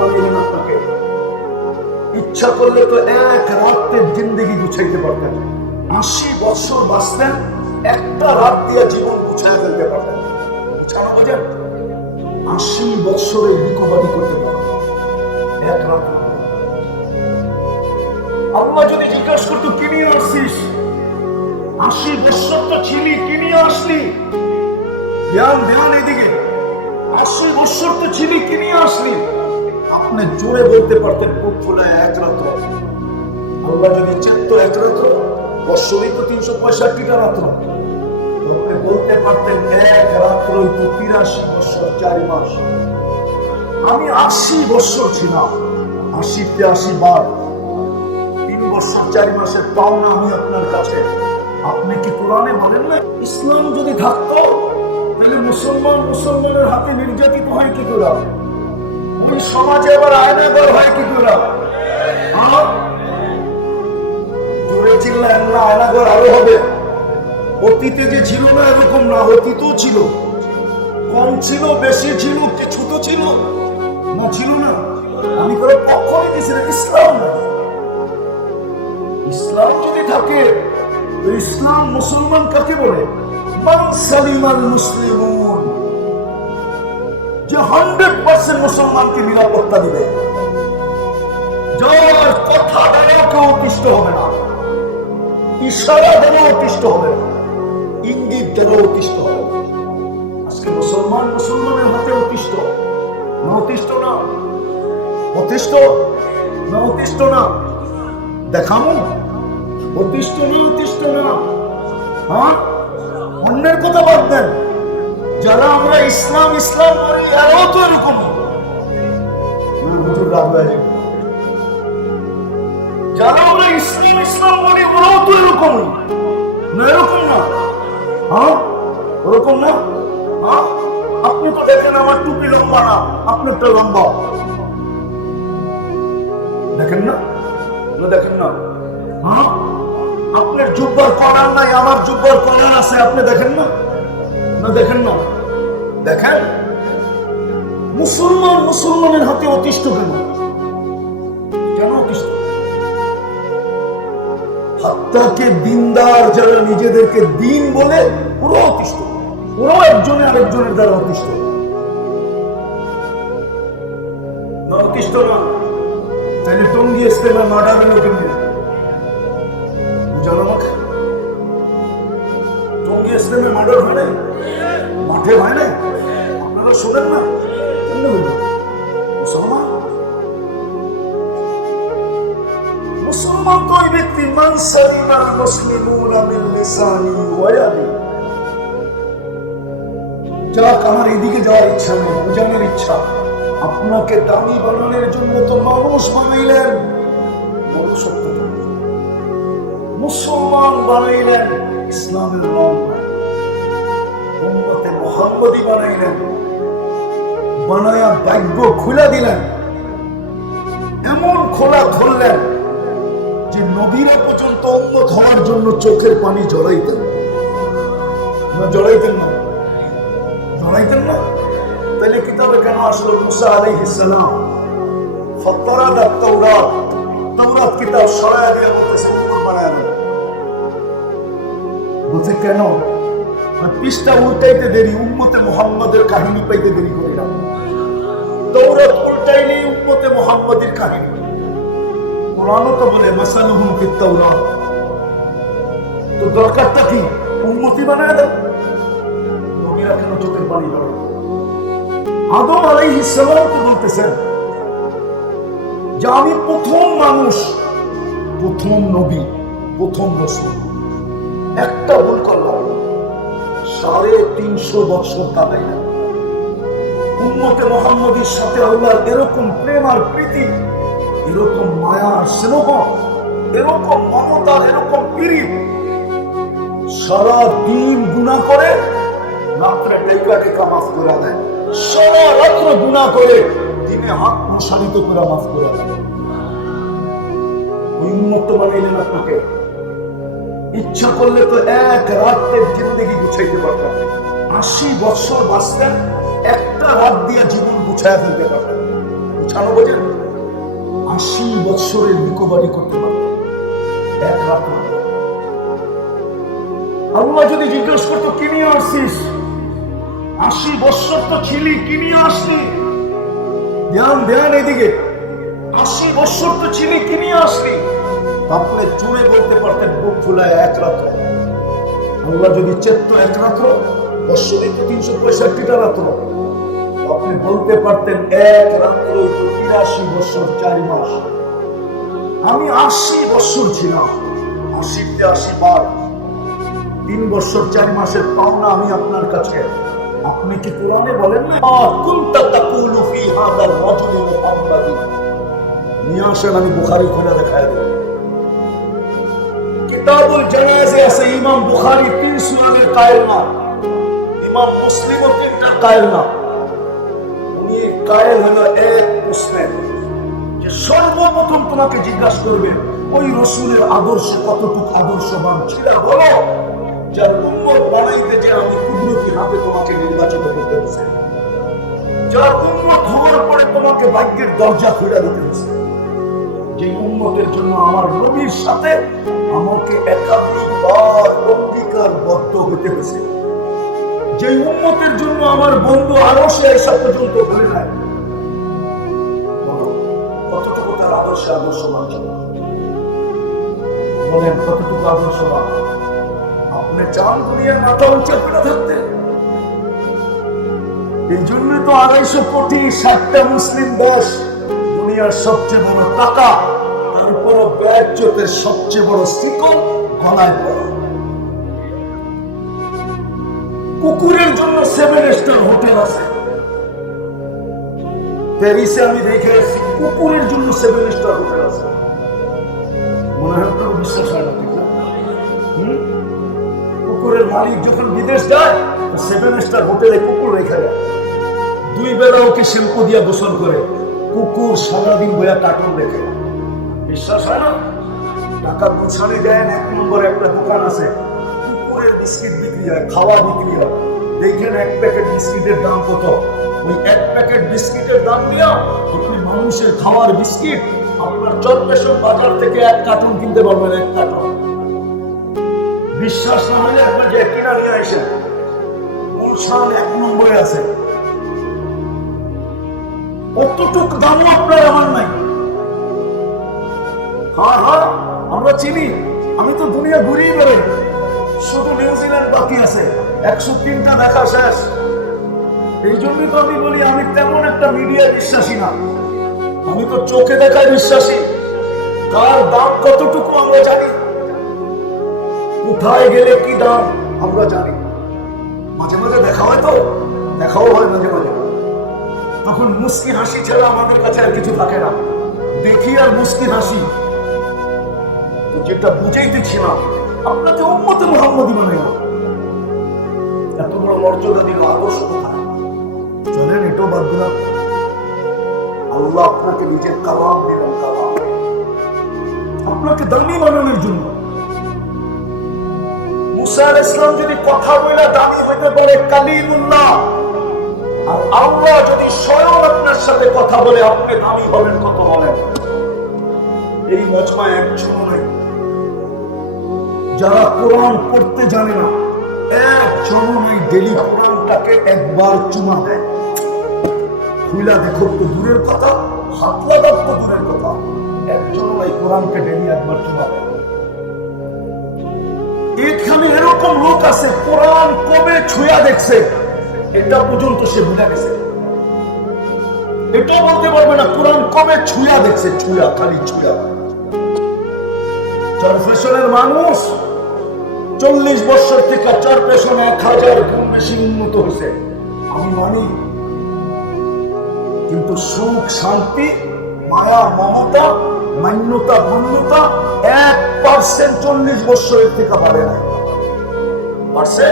বানিয়েছেন আপনাকে। ইচ্ছা করলে তো এক রাতের জিন্দগি গুছাইতে পারতেন। 80 বছর বাঁচতেন, একটা রাত দিয়ে জীবন গুছায় ফেলতে পারতেন। গুছানো বোঝেন? 80 বছরে রিকভারি করতে পারতেন এক রাত। আল্লাহ যদি জিজ্ঞাসা করতো কি নিয়ে আসছিস, 80 বছর তো ছিলি, কি নিয়ে আসলি? ধ্যান ধ্যান এদিকে। 80 বছর তো ছিলি, কি নিয়ে আসলি? আপনি জোরে বলতে পারতেন পুরো এক রাত্র। আল্লাহ যদি চেত এক রাত্র, বৎসরই তো 365টা রাত্র, আপনি বলতে পারতেন এক রাত্রই তো 83 বছর 4 মাস। আমি 80 বছর ছিলাম, 80তে 80 বার, 3 বছর 4 মাসের পাওনা আমি আপনার কাছে। আপনি কি কোরআনে বলেন না ইসলাম যদি থাকতো তাহলে মুসলমানের হাতে নির্যাতিত হয় কি করে? ওই সমাজে আবার আয়নাঘর হয় কি করে? জোরে চিল্লায়েন না, আয়নাঘর আরো হবে। অতীতে যে ছিল না এরকম না, অতীতও ছিল, কম ছিল, বেশি ছিল, কিছু তো ছিল না, ছিল না। আমি করে পক্ষ নিতেছিলাম ইসলাম। ইসলাম যদি থাকে, ইসলাম মুসলমান কাকে বলে? মান সালিমাল মুসলিমুন, যে 100% মুসলমানকে নিরাপত্তা দিবে, যার কথা দ্বারা কেউ অতিষ্ঠ হবে না, ইশারা দ্বারা অতিষ্ঠ হবে না, ইঙ্গিত দ্বারা অতিষ্ঠ হবে। আজকে মুসলমানের হাতে অতিষ্ঠ না, অতিষ্ঠ না, অতিষ্ঠ না, অতিষ্ঠ না, দেখামো অতিষ্ঠ না, অতিষ্ঠ না। হ্যাঁ, অন্যের কথা বাদ দেন, যারা আমরা ইসলাম ইসলাম করি এরাও তো এরকম। যারা আমরা ইসলাম ইসলাম করি ওরাও তো এরকম না, এরকম না। হ্যাঁ, ওরকম না। হ্যাঁ, আপনি তো দেখেন আমার টুপি লম্বা না, আপনারটা লম্বা, দেখেন না? দেখেন না? হ্যাঁ, আপনার জুব্বার কলার নাই, আমার জুব্বার কলার আছে, আপনি দেখেন না? দেখেন না? দেখেন। মুসলমানের হাতে অতিষ্ঠ কেন? কেন অতিষ্ঠ? হাত্তাকে দিনদার যারা নিজেদেরকে দিন বলে ওরাও অতিষ্ঠ, ওরাও একজনে আরেকজনের দ্বারা অতিষ্ঠ। অতিষ্ঠ না তাহলে টঙ্গি ইস্তেমা মার্ডারের লোকে নিয়ে বুঝানো আমাকে। টঙ্গি ইস্তেমে মার্ডার হয় নাই, মাঠে হয় নাই, আপনারা শোনেন না? মুসলমান তো ওই ব্যক্তি মান সালিমাল মুসলিমুনা মিন লিসানি ওয়া ইয়াদি। যাক, আমার এদিকে যাওয়ার ইচ্ছা নেই, বোঝানোর ইচ্ছা। আপনাকে দামি বানানোর জন্য তো মানুষ বানাইলেন, মনুষ্যত্ব মুসলমান বানাইলেন, ইসলামের রং উম্মতে মুহাম্মদী বানাইলেন, বানায়া ভাগ্য খুলে দিলেন। এমন খোলা খুললেন যে নবীরা পর্যন্ত উম্মত হওয়ার জন্য চোখের পানি জড়াইতেন না, জড়াইতেন না, জড়াইতেন না। তাহলে কিতাবে কেন আসলো মুসা আলাইহিস সালাম ফাত্তারাদাত তাওরাত, তাওরাত কিতাব সরায়া দিয়ে বলতেছে কুরআন বানায় না। বলছে কেন? পৃষ্ঠা উল্টাইতে দেরি, উম্মতে মুহাম্মাদের কাহিনী পাইতে দেরি করে না। তাওরাত উল্টাইলে উম্মতে মুহাম্মাদের কাহিনী। কোরআনও তো বলে মাসালুহুম ফিত তাওরাত। তো দরকারটা কি? উম্মতি বানায় দেন। নবীরা কেন চোখের পানি পড়ে? আদম আলাইহিস সালাম তো বলতেছেন যে আমি প্রথম মানুষ, প্রথম নবী, প্রথম রাসূল। একটা ভুল করলাম, 350 বছর কাটাইলাম। উম্মতে মুহাম্মাদের সাথে আল্লাহর এরকম প্রেম আর প্রীতি, এরকম মায়া আর স্নেহ, এরকম মমতা, এরকম প্রীতি, সারা দিন গুনাহ করে, রাত্রে টেকা টেকা মাফ করে দেয়। সারা রাত্র গুনাহ করে, দিনে হাত প্রসারিত করে মাফ করে দেয়। উম্মত বানাইলেন আপনাকে। ইচ্ছা করলে তো এক রাতের জিন্দগি গুছাইতে পারতেন। 80 বছর বাঁচতেন, একটা রাত দিয়ে জীবন গুছায় ফেলতে পারতেন। ছাড়ো বোঝেন 80 বছরের রিকভারি করতে পারবে এক রাত। আল্লাহ যদি জিজ্ঞেস করতো কি নিয়ে আসছিস, 80 বছর তো ছিলি, কি নিয়ে আসলি? ধ্যান এদিকে, 80 বছর তো ছিলি, কি নিয়ে আসলি? আপনি জুড়ে বলতে পারতেন বুক ফুলায় এক রাত্র। আল্লাহ যদি চেত এক রাত্র, বৎসরে 365টা রাত্র, আপনি বলতে পারতেন এক রাত্র 83 বছর 4 মাস। আমি 80 বছর ছিলাম, 80তে 80 বার, 3 বছর 4 মাসের পাওনা আমি আপনার কাছে। আপনি কি কোরআনে বলেন না কুনতা তাকুলু ফি হাদাল রাজুল মুহাম্মাদি? নিয়ে আসেন, আমি বুখারী খুলে দেখাই দেব। কিতাবুল জানাজে আছে ইমাম বুখারী 3 সুনানের কায়েল না, ইমাম মুসলিমও 3টা কায়েল না। উনি কায়েল হলো এক প্রশ্নে যে সর্বপ্রথম তোমাকে জিজ্ঞাসা করবে ওই রাসূলের আদর্শ কতটুকু আদর্শবান ছিল বলো, যার উম্মত বানাইতে যে আমি কুদরতি হাতে তোমাকে নির্বাচিত করতে বসে, যার উম্মত হওয়ার পরে তোমাকে ভাগ্যের দরজা খুলে দিতে বসে, যে উম্মতের জন্য আমার নবীর সাথে আমাকে 81 বার অঙ্গীকারবদ্ধ হতে হয়েছে, যে উম্মতের জন্য আমার বন্ধু আরো সে এসব পর্যন্ত বলে নাই। কতটুকু তার আদর্শবান ছিল বলেন, কতটুকু আদর্শবান? আপনি চান দুনিয়ার মাথা উঁচা করে থাকতে? এই জন্য তো 250 কোটি 60টা মুসলিম দেশ, দুনিয়ার সবচেয়ে বড় টাকা, তারপর ব্যাজ্যতের সবচেয়ে বড় শিকল গলায় পড়া। কুকুরের জন্য 7 স্টার হোটেল আছে প্যারিসে, আমি দেখে এসেছি কুকুরের জন্য 7 স্টার হোটেল আছে। মনে হয় আপনার বিশ্বাস হয় না? কুকুরের মালিক যখন বিদেশ যায় 7 স্টার হোটেলে কুকুর রেখে দেয়, 2 বেলা ওকে শ্যাম্পু দিয়ে গোসল করে, কুকুর সারাদিন বইয়া কার্টুন দেখে। বিশ্বাস হয় না? টাকা গুছানি দেন, 1 নম্বরে একটা দোকান আছে, কুকুরের বিস্কিট বিক্রি হয়, খাওয়া বিক্রি হয়। দেখেন 1 প্যাকেট বিস্কিটের দাম কত? ওই 1 প্যাকেট বিস্কিটের দাম নিয়ে আপনি মানুষের খাওয়ার বিস্কিট আপনার চরপেশন বাজার থেকে 1 কার্টুন কিনতে পারবেন, 1 কার্টুন। বিশ্বাস না হলে আপনার যে কিনা নিয়ে আসেন, গুলশান 1 নম্বরে আছে। অতটুক দামও আপনার আমার নাই। হ্যাঁ আমরা চিনি, আমি তো দুনিয়া ঘুরিয়ে বেরোই, শুধু নিউজিল্যান্ড বাকি আছে, 103টা দেখা শেষ। এই জন্যই তো আমি বলি আমি তেমন একটা মিডিয়া বিশ্বাসী না, আমি তো চোখে দেখায় বিশ্বাসী। কার দাম কতটুকু আমরা জানি, কোথায় গেলে কি দাম আমরা জানি। মাঝে মাঝে দেখা হয়, তো দেখাও হয় মাঝে মাঝে, তখন মুস্কি হাসি ছাড়া আমাদের কাছে আর কিছু থাকে না। দেখি আর মুস্কি হাসি, তো যেটা বুঝেই দিচ্ছি না, আপনাকে উম্মতে মুহাম্মদী বানাই না, এত বড় মর্যাদা দিল, আদর্শ কোথায়? চলেন এটাও বাদ দিলাম। আল্লাহ আপনাকে নিজের কালাম দিলেন, কালাম আপনাকে দামি বানানোর জন্য। মুসা আলাইহিস সালাম যদি কথা বলে দামি হইতে পারে কালিমুল্লাহ, আর আল্লাহ যদি স্বয়ং আপনার সাথে কথা বলে আপনি দামি হবেন, কত হবেন? এই মজমায় একজন নাই যারা কোরআন পড়তে জানে না, একজন নাই ডেলি কোরআনটাকে একবার চুমা দেয়। খুইলা দেখো তো দূরের কথা, হাত লাগাব তো দূরের কথা, একজন নাই কোরআনকে ডেলি একবার চুমা দেয়। এখানে এরকম লোক আছে কোরআন কবে ছুঁয়া দেখছে এটা পর্যন্ত সে ভুলে গেছে, এটাও বলতে পারবে না কোরআন কবে ছুঁয়া দেখছে। ছুঁয়া, খালি ছুঁয়া। চরফেশনের মানুষ 40 বছর থেকে চরফেশন 1000 গুণ বেশি উন্নত হয়েছে, আমি মানি। কিন্তু সুখ, শান্তি, মায়া, মমতা, মান্যতা, মান্যতা 1% 40 বছরের থেকে বাড়ে না। পারছে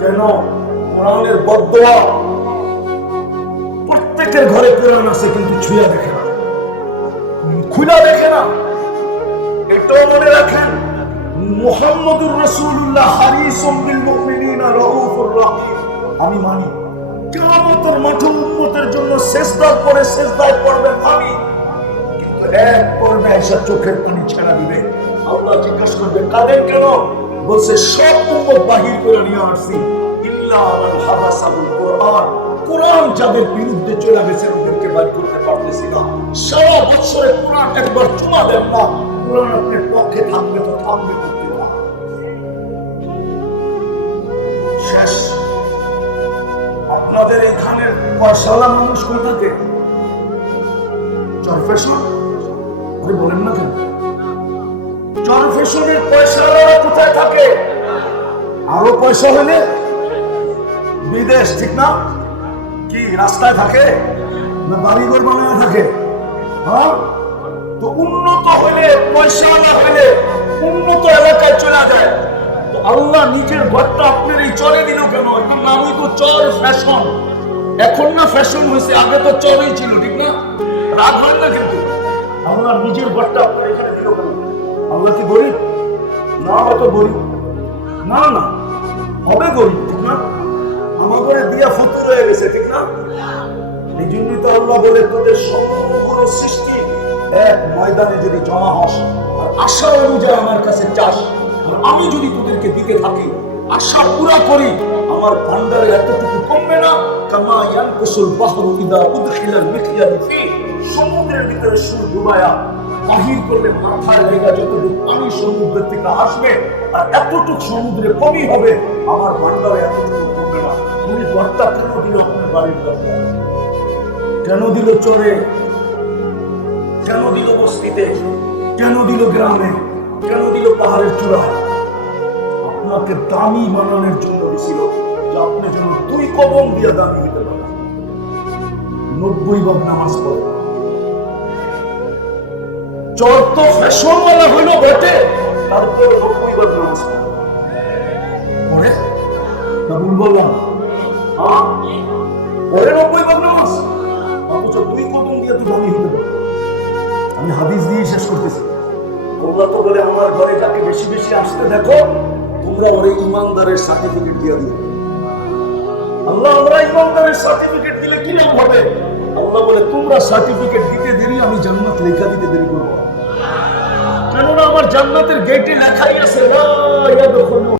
কেন? কোরআনের বদদোয়া। প্রত্যেকের ঘরে কোরআন আছে, কিন্তু ছুঁয়া দেখে না, খুলা দেখে না। এটাও মনে রাখেন, মুহাম্মদুর রাসূলুল্লাহ হারিসুম বিল মুমিনিনা রাউফুর রাহিম। আমি মানি কিয়ামতের মাঠে উম্মতের নামাজের জন্য সেজদা করে সেজদায় পড়বেন আমি, কিন্তু এক পড়বে এসে চোখের পানি ছেড়া দিবে। আল্লাহ জিজ্ঞাসা করবে কাদের কেন? বলছে সব উম্মত বাহির করে নিয়ে আসছি, ইল্লা মান হাবাসাহুল কোরআন। কোরআন যাদের বিরুদ্ধে চলে গেছে ওদেরকে বাইর করতে পারতেছি না। সারা বছরে কোরআন একবার চুমা দেন না, কোরআন আপনার পক্ষে থাকবে তো থাকবে না। শেষ। আপনাদের এই ধানের পয়সাওয়ালা মানুষ কই থাকে? চরফেশন বলেন না কেন? চরফেশনের পয়সাওয়ালারা কোথায় থাকে? আরো পয়সা হলে বিদেশ, ঠিক না? কি রাস্তায় থাকে না বাড়িঘর বানায় থাকে? হ্যাঁ, তো উন্নত হলে পয়সাওয়ালা হলে উন্নত এলাকায় চলে যায়। তো আল্লাহ নিজের ঘরটা আপনার এই চরে দিল কেন? এটার নামই তো চর ফ্যাশন। এখন না ফ্যাশন হয়েছে, আগে তো চরই ছিল, ঠিক না? রাগ হয় না কিন্তু আল্লাহ নিজের ঘরটা আপনার এখানে দিল কেন? আল্লাহ কি গরিব? না, অত গরিব না, না হবে গরিব, ঠিক না? আমার ঘরে দিয়া ফুতুর হয়ে গেছে, ঠিক না? এই জন্যই তো আল্লাহ বলে তোদের সমগ্র সৃষ্টি এক ময়দানে যদি জমা হস আর আশা অনুযায়ী আমার কাছে চাস, আমি যদি তোদেরকে দিতে থাকি, আশা পুরা করি, আমার ভান্ডারে এতটুকু কমবে না। কামা ইয়ানকুসুল বাহরু ইদা উদখিলাল মিকয়াল ফি, সমুদ্রের ভিতরে সুর ডুবায়া বাহির করলে মাথায় লেগা যতটুকু পানি সমুদ্রের থেকে আসবে আর এতটুকু সমুদ্রে কমই হবে, আমার ভান্ডারে এতটুকু কমবে না। তুমি ঘরটা কেন দিল আপনার বাড়ির দরকার? কেন দিল চরে? কেন দিল বস্তিতে? কেন দিল গ্রামে? কেন দিল পাহাড়ের চূড়ায়? আপনাকে দামি বানানোর জন্য দিছিল, যে আপনি যেন 2 কদম দিয়ে দামি হতে পারেন। 90 ভাগ নামাজ পড়ে। চর তো ফ্যাশনওয়ালা হইল বটে, তারপরে 90 ভাগ নামাজ পড়ে। তা ভুল বললাম? পরে 90 ভাগ নামাজ, অথচ 2 কদম দিয়ে তো দামি হতে পারে। আমি হাদিস দিয়ে শেষ করতেছি। আল্লাহ তো বলে আমার ঘরে যাকে বেশি বেশি আসতে দেখো, তোমরা ওরে ইমানদারের সার্টিফিকেট দিয়ে দিও। আল্লাহ আমরা ইমানদারের সার্টিফিকেট দিলে কি লাভ হবে? আল্লাহ বলে তোমরা সার্টিফিকেট দিতে দেরি, আমি জান্নাত লেখা দিতে দেরি করবো। কেননা আমার জান্নাতের গেটে লেখাই আছে লা ইয়াদখুলু